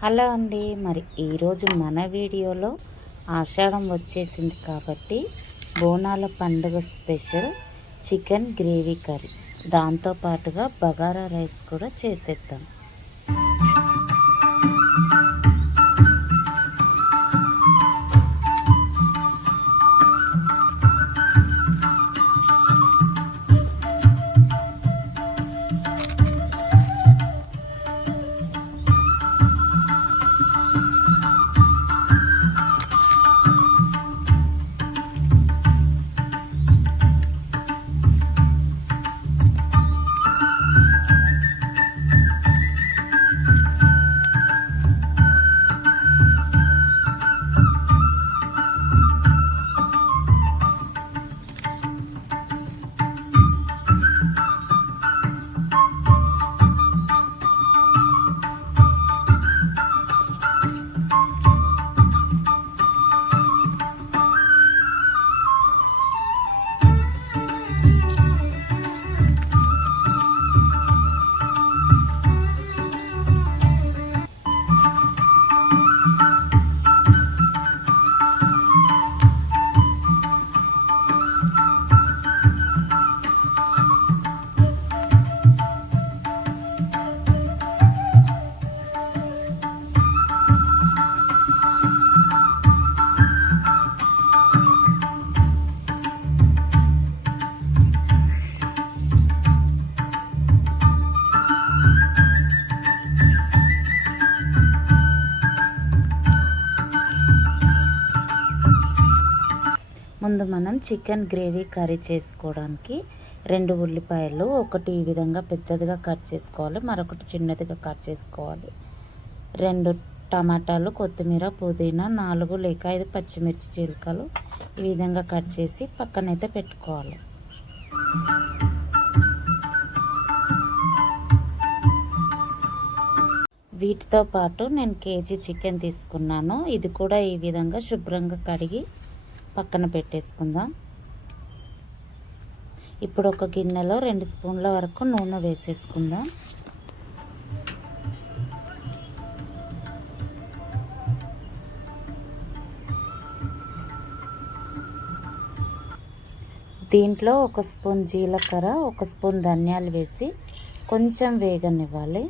Hello అండి. మరి ఈరోజు మన వీడియోలో ఆషాఢం వచ్చేసింది కాబట్టి బోనాల పండుగ స్పెషల్ చికెన్ గ్రేవీ కర్రీ, దాంతోపాటుగా బగారా రైస్ కూడా చేసేద్దాం. ముందు మనం చికెన్ గ్రేవీ కర్రీ చేసుకోవడానికి 2 ఉల్లిపాయలు, ఒకటి ఈ విధంగా పెద్దదిగా కట్ చేసుకోవాలి, మరొకటి చిన్నదిగా కట్ చేసుకోవాలి. 2 టమాటాలు, కొత్తిమీర, పుదీనా, 4 లేక 5 పచ్చిమిర్చి చీలికలు ఈ విధంగా కట్ చేసి పక్కనైతే పెట్టుకోవాలి. వీటితో పాటు నేను కేజీ చికెన్ తీసుకున్నాను. ఇది కూడా ఈ విధంగా శుభ్రంగా కడిగి పక్కన పెట్టేసుకుందాం. ఇప్పుడు ఒక గిన్నెలో 2 స్పూన్ల వరకు నూనె వేసేసుకుందాం. దీంట్లో 1 స్పూన్ జీలకర్ర, 1 స్పూన్ ధనియాలు వేసి కొంచెం వేగనివ్వాలి.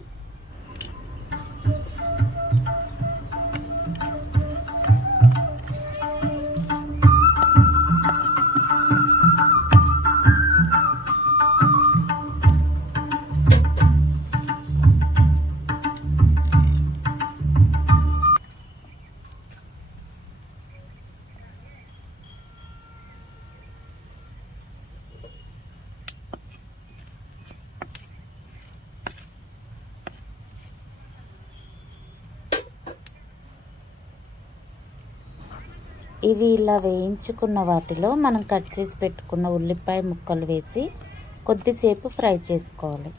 ఇవి ఇలా వేయించుకున్న వాటిలో మనం కట్ చేసి పెట్టుకున్న ఉల్లిపాయ ముక్కలు వేసి కొద్దిసేపు ఫ్రై చేసుకోవాలి.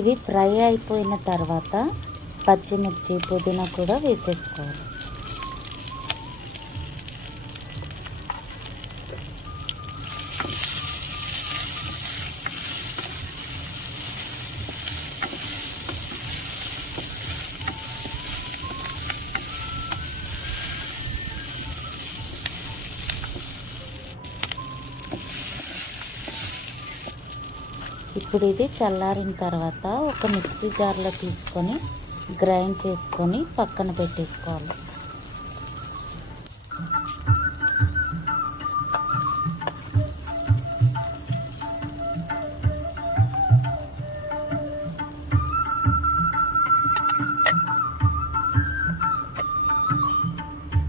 ఇవి ఫ్రై అయిపోయిన తర్వాత పచ్చిమిర్చి, పుదీనా కూడా వేసేసుకోవాలి. ఇప్పుడు ఇది చల్లారిన తర్వాత ఒక మిక్సీ జార్లో తీసుకొని గ్రైండ్ చేసుకొని పక్కన పెట్టేసుకోవాలి.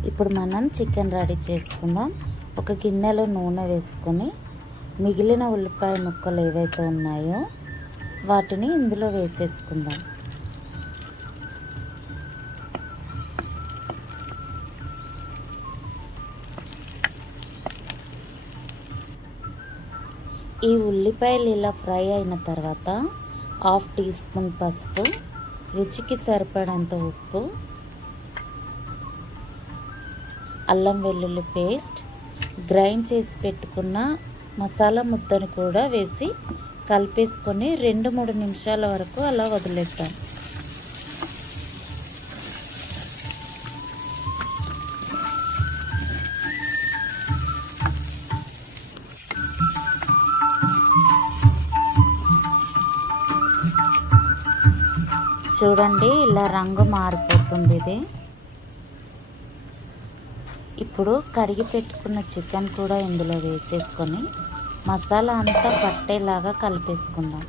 ఇప్పుడు మనం చికెన్ రెడీ చేసుకుందాం. ఒక గిన్నెలో నూనె వేసుకొని మిగిలిన ఉల్లిపాయ ముక్కలు ఏవైతే ఉన్నాయో వాటిని ఇందులో వేసేసుకుందాం. ఈ ఉల్లిపాయలు ఇలా ఫ్రై అయిన తర్వాత 1/2 టీ స్పూన్ పసుపు, రుచికి సరిపడంత ఉప్పు, అల్లం వెల్లుల్లి పేస్ట్, గ్రైండ్ చేసి పెట్టుకున్న మసాలా ముద్దను కూడా వేసి కలిపేసుకొని 2-3 నిమిషాల వరకు అలా వదిలేద్దాం. చూడండి ఇలా రంగు మారిపోతుంది ఇది. ఇప్పుడు కడిగి పెట్టుకున్న చికెన్ కూడా ఇందులో వేసేసుకొని మసాలా అంతా పట్టేలాగా కలిపేసుకుందాం.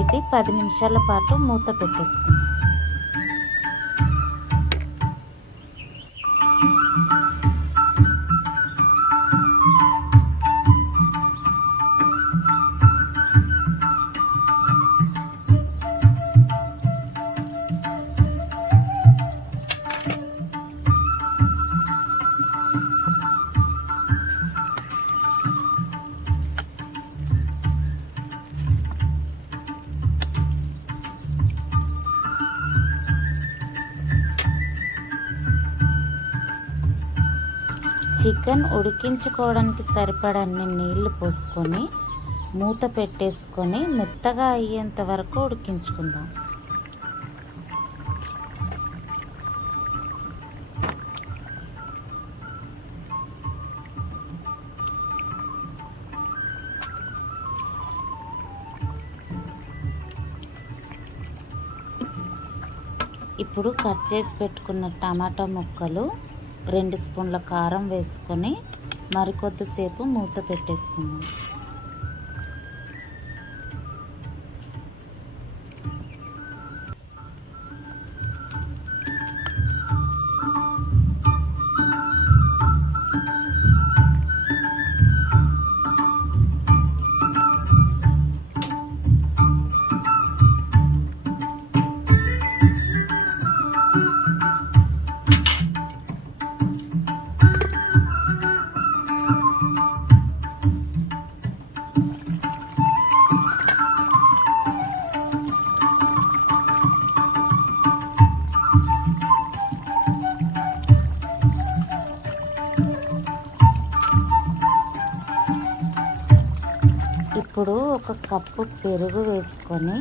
ఇది 10 నిమిషాల పాటు మూత పెట్టేసుకుందాం. చికెన్ ఉడికించుకోవడానికి సరిపడన్ని నీళ్లు పోసుకొని మూత పెట్టేసుకొని మెత్తగా అయ్యేంత వరకు ఉడికించుకుందాం. ఇప్పుడు కట్ చేసి పెట్టుకున్న టమాటా ముక్కలు, 2 స్పూన్ల కారం వేసుకొని మరికొద్దిసేపు మూత పెట్టేసుకుందాం. ఇప్పుడు 1 కప్పు పెరుగు వేసుకొని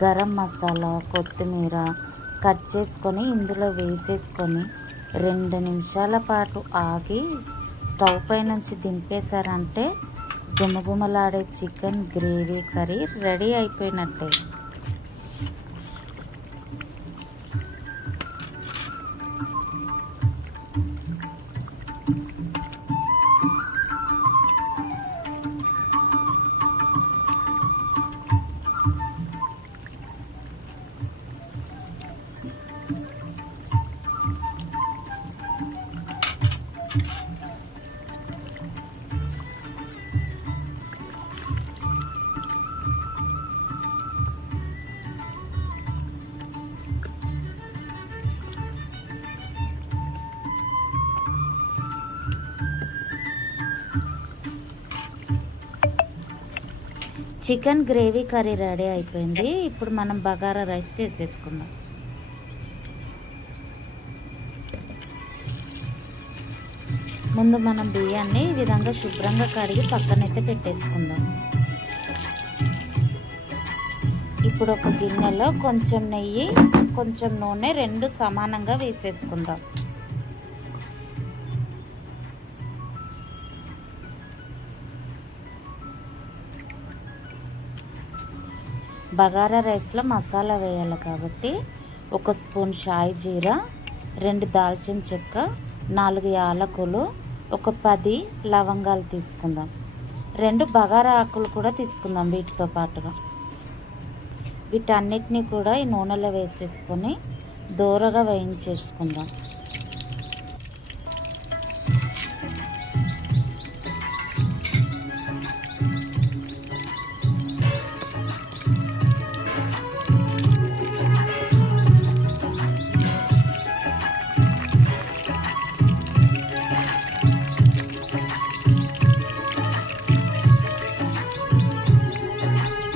గరం మసాలా, కొత్తిమీర కట్ చేసుకొని ఇందులో వేసేసుకొని 2 నిమిషాల పాటు ఆగి స్టవ్ పై నుంచి దింపేశారంటే గుమగుమలాడే చికెన్ గ్రేవీ కర్రీ రెడీ అయిపోయినట్టే. చికెన్ గ్రేవీ కర్రీ రెడీ అయిపోయింది. ఇప్పుడు మనం బగారా రైస్ చేసేసుకుందాం. ముందు మనం బియ్యాన్ని ఈ విధంగా శుభ్రంగా కడిగి పక్కనైతే పెట్టేసుకుందాం. ఇప్పుడు ఒక గిన్నెలో కొంచెం నెయ్యి, కొంచెం నూనె 2 సమానంగా వేసేసుకుందాం. బగారా రైస్లో మసాలా వేయాలి కాబట్టి 1 స్పూన్ షాయి జీరా, 2 దాల్చిన చెక్క, 4 యాలకులు, ఒక 10 లవంగాలు తీసుకుందాం. 2 బగారా ఆకులు కూడా తీసుకుందాం వీటితో పాటుగా. వీటన్నిటిని కూడా ఈ నూనెలో వేసేసుకొని దోరగా వేయించేసుకుందాం.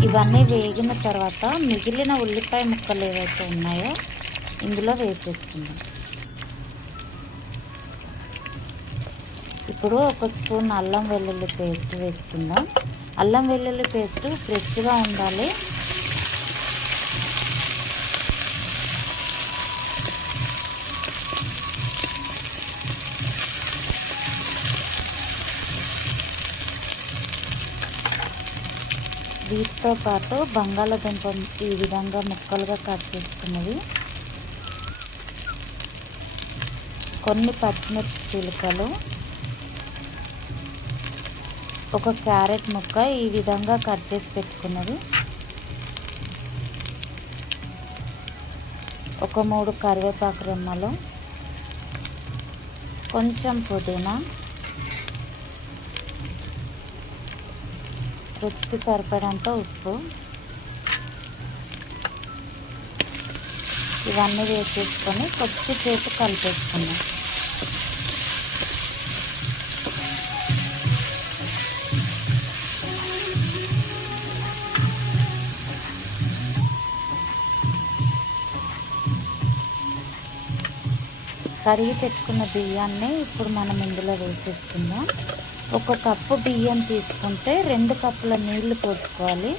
ఇవన్నీ వేగిన తర్వాత మిగిలిన ఉల్లిపాయ ముక్కలు ఏవైతే ఉన్నాయో ఇందులో వేసేసుకుందాం. ఇప్పుడు 1 స్పూన్ అల్లం వెల్లుల్లి పేస్ట్ వేసుకుందాం. అల్లం వెల్లుల్లి పేస్ట్ ఫ్రెష్గా ఉండాలి. వీటితో పాటు బంగాళాదుంప ఈ విధంగా ముక్కలుగా కట్ చేసుకున్నవి, కొన్ని పచ్చిమిర్చి చిలుకలు, ఒక క్యారెట్ ముక్క ఈ విధంగా కట్ చేసి పెట్టుకున్నది, ఒక 3 కరివేపాకు రెమ్మలు, కొంచెం పుదీనా, రుచికి సరిపడంత ఉప్పు, ఇవన్నీ వేసేసుకొని కొద్దిసేపు కలిపేసుకుందాం. కడిగి పెట్టుకున్న బియ్యాన్ని ఇప్పుడు మనం ఇందులో వేసేసుకుందాం. 1 కప్పు బియ్యం తీసుకుంటే 2 కప్పుల నీళ్లు పోసుకోవాలి.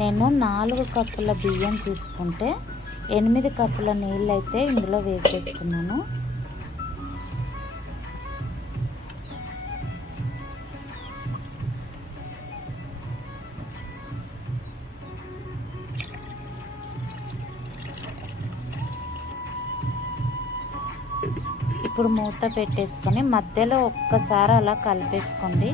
నేను 4 కప్పుల బియ్యం తీసుకుంటే 8 కప్పుల నీళ్ళు అయితే ఇందులో వేసేసుకున్నాను. ఇప్పుడు మూత పెట్టేసుకొని మధ్యలో ఒక్కసారి అలా కలిపేసుకోండి.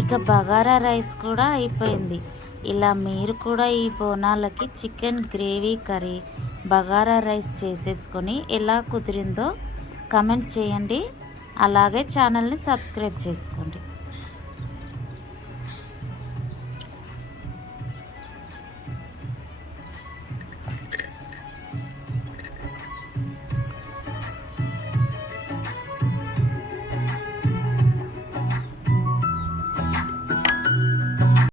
ఇక బగారా రైస్ కూడా అయిపోయింది. ఇలా మీరు కూడా ఈ బోనాలకి chicken gravy curry bagara rice చేసేసుకొని ఎలా కుదిరిందో కమెంట్ చేయండి. అలాగే ఛానల్ని సబ్స్క్రైబ్ చేసుకోండి.